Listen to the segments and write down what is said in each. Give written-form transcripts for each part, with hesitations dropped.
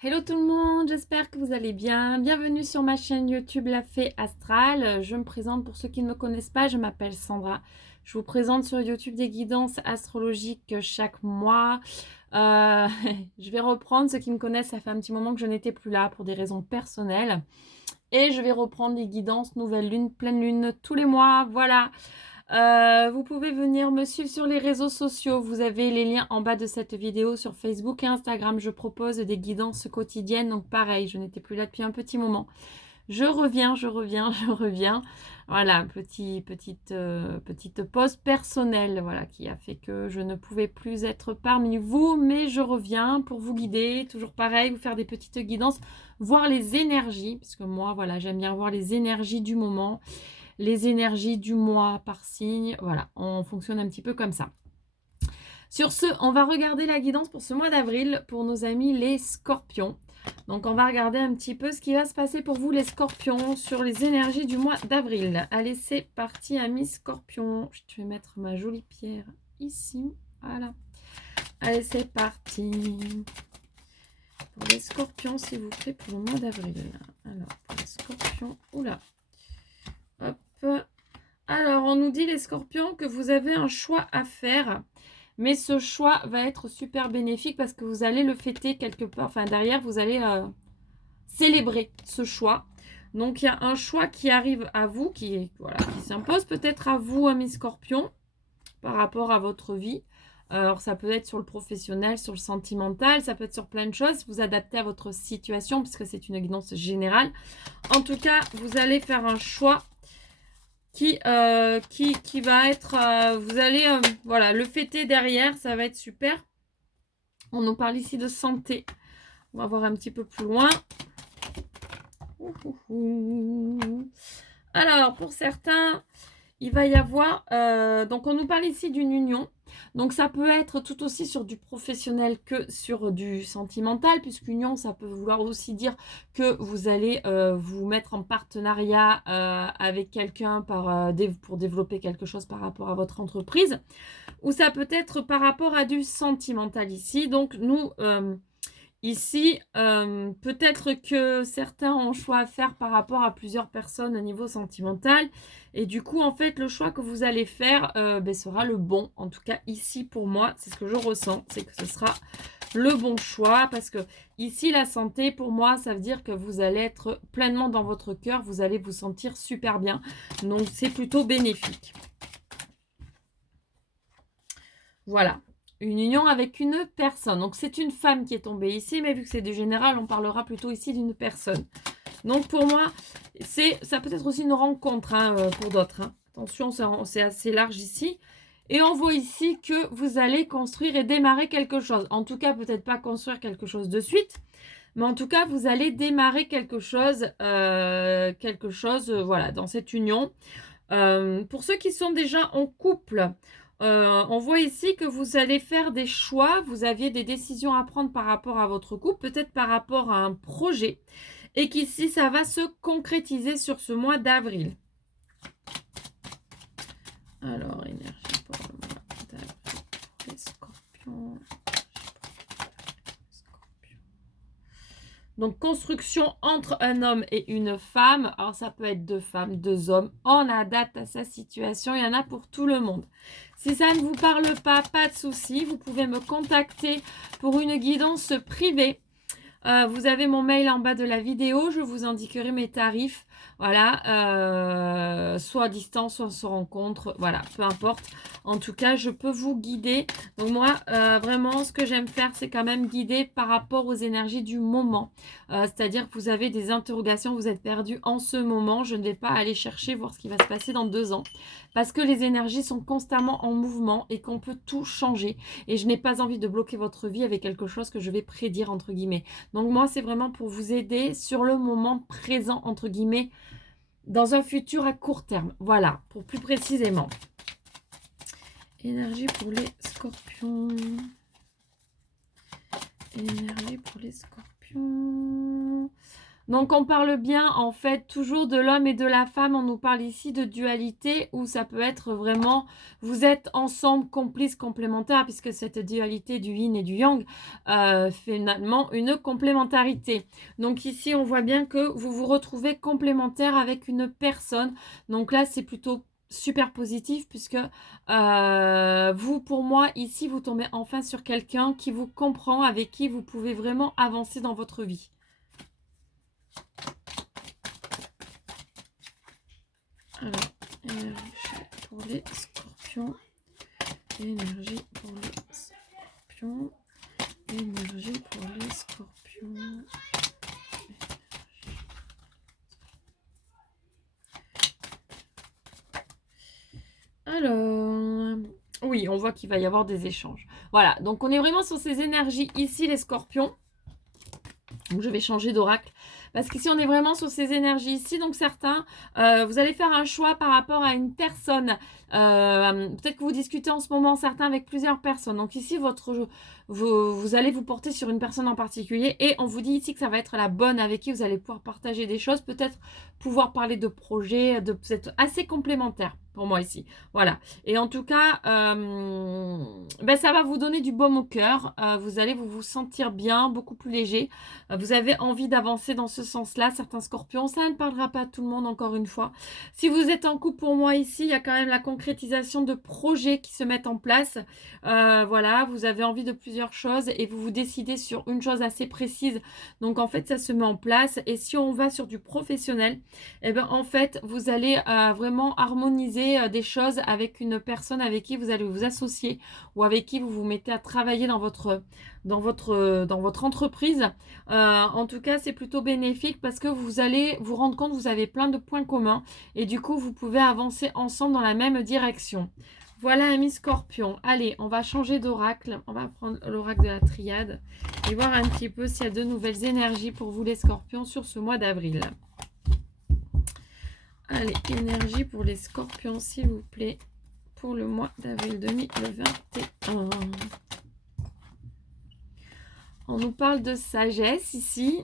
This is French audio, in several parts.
Hello tout le monde, j'espère que vous allez bien. Bienvenue sur ma chaîne YouTube La Fée Astrale. Je me présente pour ceux qui ne me connaissent pas, je m'appelle Sandra. Je vous présente sur YouTube des guidances astrologiques chaque mois. Euh, je vais reprendre, ceux qui me connaissent, ça fait un petit moment que je n'étais plus là pour des raisons personnelles. Et je vais reprendre les guidances nouvelle lune, pleine lune tous les mois. Voilà. Vous pouvez venir me suivre sur les réseaux sociaux. Vous avez les liens en bas de cette vidéo sur Facebook et Instagram. Je propose des guidances quotidiennes. Donc pareil, je n'étais plus là depuis un petit moment. Je reviens, je reviens, je reviens. Voilà, petite pause personnelle, voilà, qui a fait que je ne pouvais plus être parmi vous, mais je reviens pour vous guider, toujours pareil, vous faire des petites guidances, voir les énergies, parce que moi, voilà, j'aime bien voir les énergies du moment, les énergies du mois par signe, voilà, on fonctionne un petit peu comme ça. Sur ce, on va regarder la guidance pour ce mois d'avril pour nos amis les scorpions. Donc, on va regarder un petit peu ce qui va se passer pour vous les scorpions sur les énergies du mois d'avril. Allez, c'est parti, amis scorpions. Je vais mettre ma jolie pierre ici. Voilà. Allez, c'est parti. Pour les scorpions, s'il vous plaît, pour le mois d'avril. Alors, pour les scorpions, oula. Hop. Alors, on nous dit les scorpions que vous avez un choix à faire. Mais ce choix va être super bénéfique parce que vous allez le fêter quelque part. Enfin, derrière, vous allez célébrer ce choix. Donc, il y a un choix qui arrive à vous, qui s'impose peut-être à vous, amis scorpions, par rapport à votre vie. Alors, ça peut être sur le professionnel, sur le sentimental, ça peut être sur plein de choses. Vous adaptez à votre situation, puisque c'est une guidance générale. En tout cas, vous allez faire un choix qui va être, vous allez voilà, le fêter derrière, ça va être super. On nous parle ici de santé. On va voir un petit peu plus loin. Alors, pour certains, il va y avoir, donc on nous parle ici d'une union. Donc ça peut être tout aussi sur du professionnel que sur du sentimental, puisqu'union, ça peut vouloir aussi dire que vous allez vous mettre en partenariat avec quelqu'un pour développer quelque chose par rapport à votre entreprise. Ou ça peut être par rapport à du sentimental ici. Donc nous, ici, peut-être que certains ont un choix à faire par rapport à plusieurs personnes au niveau sentimental. Et du coup, en fait, le choix que vous allez faire sera le bon. En tout cas, ici, pour moi, c'est ce que je ressens. C'est que ce sera le bon choix. Parce que ici, la santé, pour moi, ça veut dire que vous allez être pleinement dans votre cœur. Vous allez vous sentir super bien. Donc, c'est plutôt bénéfique. Voilà. Une union avec une personne. Donc, c'est une femme qui est tombée ici, mais vu que c'est du général, on parlera plutôt ici d'une personne. Donc, pour moi, ça peut être aussi une rencontre pour d'autres. Attention, c'est assez large ici. Et on voit ici que vous allez construire et démarrer quelque chose. En tout cas, peut-être pas construire quelque chose de suite, mais en tout cas, vous allez démarrer quelque chose, voilà, dans cette union. Pour ceux qui sont déjà en couple, on voit ici que vous allez faire des choix, vous aviez des décisions à prendre par rapport à votre couple, peut-être par rapport à un projet, et qu'ici, ça va se concrétiser sur ce mois d'avril. Alors, énergie pour le mois d'avril, les scorpions. Donc, construction entre un homme et une femme. Alors, ça peut être deux femmes, deux hommes. On adapte à sa situation. Il y en a pour tout le monde. Si ça ne vous parle pas, pas de souci. Vous pouvez me contacter pour une guidance privée. Vous avez mon mail en bas de la vidéo. Je vous indiquerai mes tarifs. Voilà. Soit à distance, soit on se rencontre. Voilà, peu importe. En tout cas, je peux vous guider. Donc moi, vraiment, ce que j'aime faire, c'est quand même guider par rapport aux énergies du moment. C'est-à-dire que vous avez des interrogations, vous êtes perdu en ce moment. Je ne vais pas aller chercher, voir ce qui va se passer dans 2 ans. Parce que les énergies sont constamment en mouvement et qu'on peut tout changer. Et je n'ai pas envie de bloquer votre vie avec quelque chose que je vais prédire, entre guillemets. Donc moi, c'est vraiment pour vous aider sur le moment présent, entre guillemets, dans un futur à court terme. Voilà, pour plus précisément. Énergie pour les scorpions. Énergie pour les scorpions. Donc on parle bien en fait toujours de l'homme et de la femme, on nous parle ici de dualité où ça peut être vraiment, vous êtes ensemble complices complémentaires puisque cette dualité du yin et du yang fait finalement une complémentarité. Donc ici on voit bien que vous vous retrouvez complémentaire avec une personne, donc là c'est plutôt super positif puisque vous pour moi ici vous tombez enfin sur quelqu'un qui vous comprend, avec qui vous pouvez vraiment avancer dans votre vie. Alors, énergie pour les scorpions. Énergie pour les scorpions. Énergie pour les scorpions. Alors, oui, on voit qu'il va y avoir des échanges. Voilà, donc on est vraiment sur ces énergies ici, les scorpions. Donc je vais changer d'oracle. Parce qu'ici, on est vraiment sur ces énergies ici. Donc certains, vous allez faire un choix par rapport à une personne. Peut-être que vous discutez en ce moment, certains, avec plusieurs personnes. Donc ici, vous allez vous porter sur une personne en particulier. Et on vous dit ici que ça va être la bonne avec qui vous allez pouvoir partager des choses. Peut-être pouvoir parler de projets. Vous êtes assez complémentaires pour moi ici. Voilà. Et en tout cas, ça va vous donner du baume au cœur. Vous allez vous sentir bien, beaucoup plus léger. Vous avez envie d'avancer dans ce sens-là, certains scorpions. Ça ne parlera pas à tout le monde, encore une fois. Si vous êtes en couple, pour moi, ici, il y a quand même la concrétisation de projets qui se mettent en place. Voilà, vous avez envie de plusieurs choses et vous vous décidez sur une chose assez précise. Donc, en fait, ça se met en place. Et si on va sur du professionnel, eh bien, en fait, vous allez vraiment harmoniser des choses avec une personne avec qui vous allez vous associer ou avec qui vous vous mettez à travailler dans votre entreprise. En tout cas, c'est plutôt bénéfique parce que vous allez vous rendre compte que vous avez plein de points communs et du coup, vous pouvez avancer ensemble dans la même direction. Voilà, amis scorpions. Allez, on va changer d'oracle. On va prendre l'oracle de la triade et voir un petit peu s'il y a de nouvelles énergies pour vous les scorpions sur ce mois d'avril. Allez, énergie pour les scorpions, s'il vous plaît, pour le mois d'avril 2021. On nous parle de sagesse ici.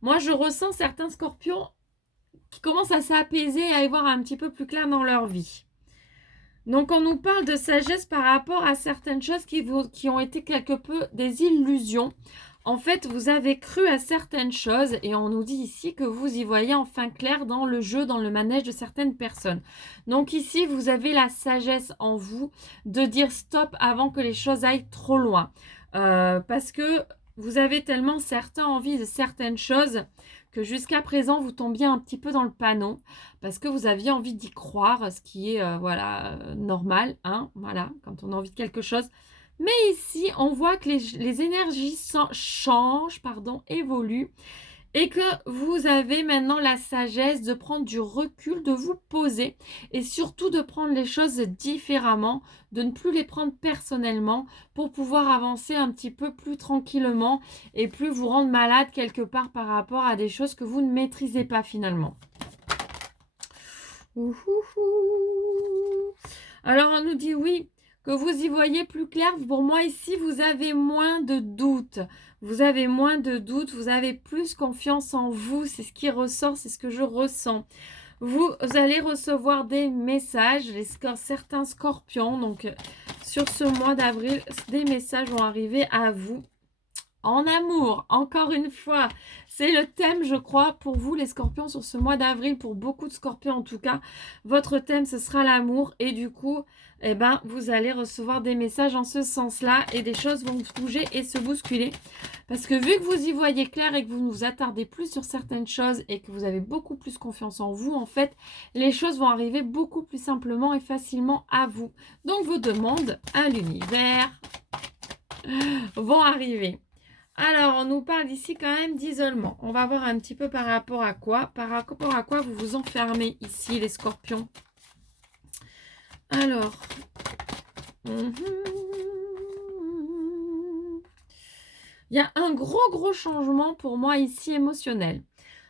Moi, je ressens certains scorpions qui commencent à s'apaiser et à y voir un petit peu plus clair dans leur vie. Donc, on nous parle de sagesse par rapport à certaines choses qui ont été quelque peu des illusions. En fait, vous avez cru à certaines choses et on nous dit ici que vous y voyez enfin clair dans le jeu, dans le manège de certaines personnes. Donc ici, vous avez la sagesse en vous de dire stop avant que les choses aillent trop loin. Parce que vous avez tellement certains envie de certaines choses que jusqu'à présent, vous tombiez un petit peu dans le panneau parce que vous aviez envie d'y croire, ce qui est normal, hein, voilà, quand on a envie de quelque chose. Mais ici, on voit que les énergies changent, évoluent, et que vous avez maintenant la sagesse de prendre du recul, de vous poser, et surtout de prendre les choses différemment, de ne plus les prendre personnellement, pour pouvoir avancer un petit peu plus tranquillement, et plus vous rendre malade quelque part par rapport à des choses que vous ne maîtrisez pas finalement. Alors on nous dit oui, que vous y voyez plus clair. Pour moi ici, vous avez moins de doutes. Vous avez moins de doutes, vous avez plus confiance en vous. C'est ce qui ressort, c'est ce que je ressens. Vous allez recevoir des messages, certains scorpions. Donc sur ce mois d'avril, des messages vont arriver à vous. En amour, encore une fois, c'est le thème, je crois, pour vous les scorpions sur ce mois d'avril, pour beaucoup de scorpions en tout cas. Votre thème, ce sera l'amour et du coup, vous allez recevoir des messages en ce sens-là et des choses vont bouger et se bousculer. Parce que vu que vous y voyez clair et que vous ne vous attardez plus sur certaines choses et que vous avez beaucoup plus confiance en vous, en fait, les choses vont arriver beaucoup plus simplement et facilement à vous. Donc, vos demandes à l'univers vont arriver. Alors, on nous parle ici quand même d'isolement. On va voir un petit peu par rapport à quoi. Par rapport à quoi vous vous enfermez ici, les scorpions. Alors. Il y a un gros changement pour moi ici émotionnel.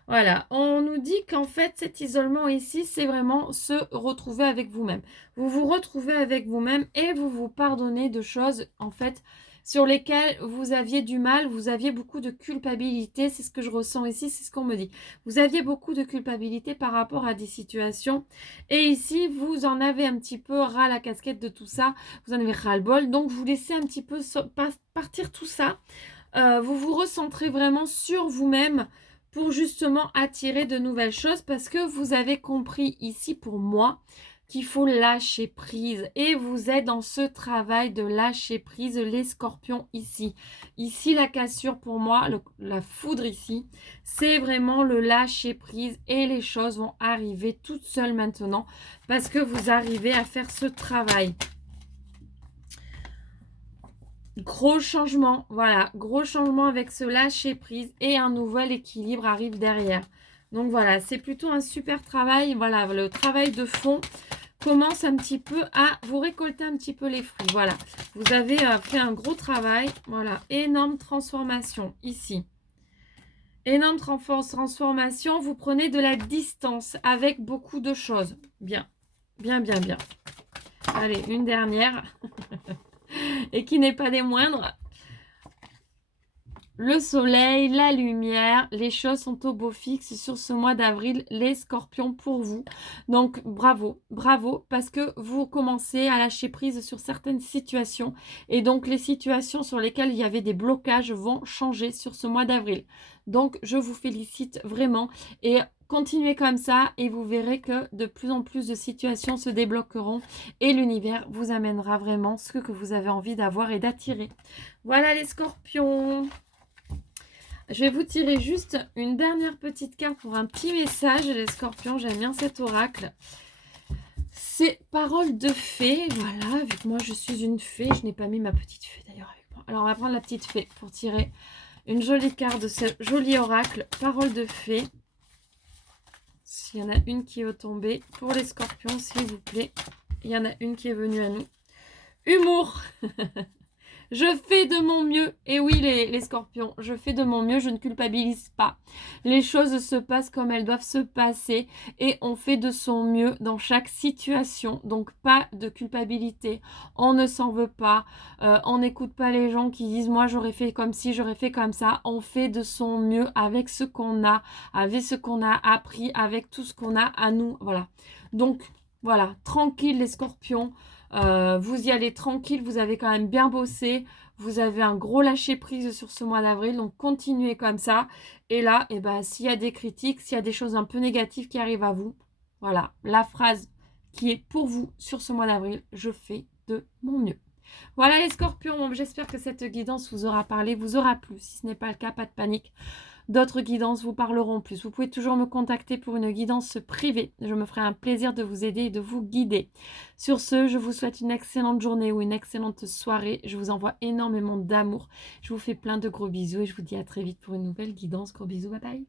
Voilà, on nous dit qu'en fait, cet isolement ici, c'est vraiment se retrouver avec vous-même. Vous vous retrouvez avec vous-même et vous vous pardonnez de choses, en fait, sur lesquels vous aviez du mal, vous aviez beaucoup de culpabilité, c'est ce que je ressens ici, c'est ce qu'on me dit. Vous aviez beaucoup de culpabilité par rapport à des situations et ici, vous en avez un petit peu ras la casquette de tout ça, vous en avez ras le bol, donc vous laissez un petit peu partir tout ça. Vous vous recentrez vraiment sur vous-même pour justement attirer de nouvelles choses parce que vous avez compris ici pour moi qu'il faut lâcher prise et vous êtes dans ce travail de lâcher prise les scorpions ici. Ici la cassure pour moi, la foudre ici, c'est vraiment le lâcher prise et les choses vont arriver toutes seules maintenant parce que vous arrivez à faire ce travail. Gros changement, voilà, gros changement avec ce lâcher prise et un nouvel équilibre arrive derrière. Donc voilà, c'est plutôt un super travail. Voilà, le travail de fond commence un petit peu à vous récolter un petit peu les fruits. Voilà, vous avez fait un gros travail. Voilà, énorme transformation ici. Énorme transformation, vous prenez de la distance avec beaucoup de choses. Bien, bien, bien, bien. Allez, une dernière. Et qui n'est pas des moindres. Le soleil, la lumière, les choses sont au beau fixe sur ce mois d'avril, les scorpions pour vous. Donc bravo, bravo, parce que vous commencez à lâcher prise sur certaines situations. Et donc les situations sur lesquelles il y avait des blocages vont changer sur ce mois d'avril. Donc je vous félicite vraiment et continuez comme ça et vous verrez que de plus en plus de situations se débloqueront et l'univers vous amènera vraiment ce que vous avez envie d'avoir et d'attirer. Voilà les scorpions. Je vais vous tirer juste une dernière petite carte pour un petit message, les scorpions. J'aime bien cet oracle. C'est parole de fée. Voilà, vu que moi je suis une fée, je n'ai pas mis ma petite fée d'ailleurs avec moi. Alors on va prendre la petite fée pour tirer une jolie carte de ce joli oracle. Parole de fée. S'il y en a une qui est tombée, pour les scorpions, s'il vous plaît. Il y en a une qui est venue à nous. Humour. Je fais de mon mieux. Et oui, les scorpions, je fais de mon mieux, je ne culpabilise pas. Les choses se passent comme elles doivent se passer et on fait de son mieux dans chaque situation. Donc, pas de culpabilité. On ne s'en veut pas. On n'écoute pas les gens qui disent « moi, j'aurais fait comme ci, j'aurais fait comme ça ». On fait de son mieux avec ce qu'on a, avec ce qu'on a appris, avec tout ce qu'on a à nous. Voilà. Donc, voilà, tranquille les scorpions. Vous y allez tranquille, vous avez quand même bien bossé, vous avez un gros lâcher prise sur ce mois d'avril, donc continuez comme ça. Et là, eh ben, s'il y a des critiques, s'il y a des choses un peu négatives qui arrivent à vous, voilà, la phrase qui est pour vous sur ce mois d'avril, je fais de mon mieux. Voilà les scorpions, j'espère que cette guidance vous aura parlé, vous aura plu. Si ce n'est pas le cas, pas de panique. D'autres guidances vous parleront plus. Vous pouvez toujours me contacter pour une guidance privée. Je me ferai un plaisir de vous aider et de vous guider. Sur ce, je vous souhaite une excellente journée ou une excellente soirée. Je vous envoie énormément d'amour. Je vous fais plein de gros bisous et je vous dis à très vite pour une nouvelle guidance. Gros bisous, bye bye.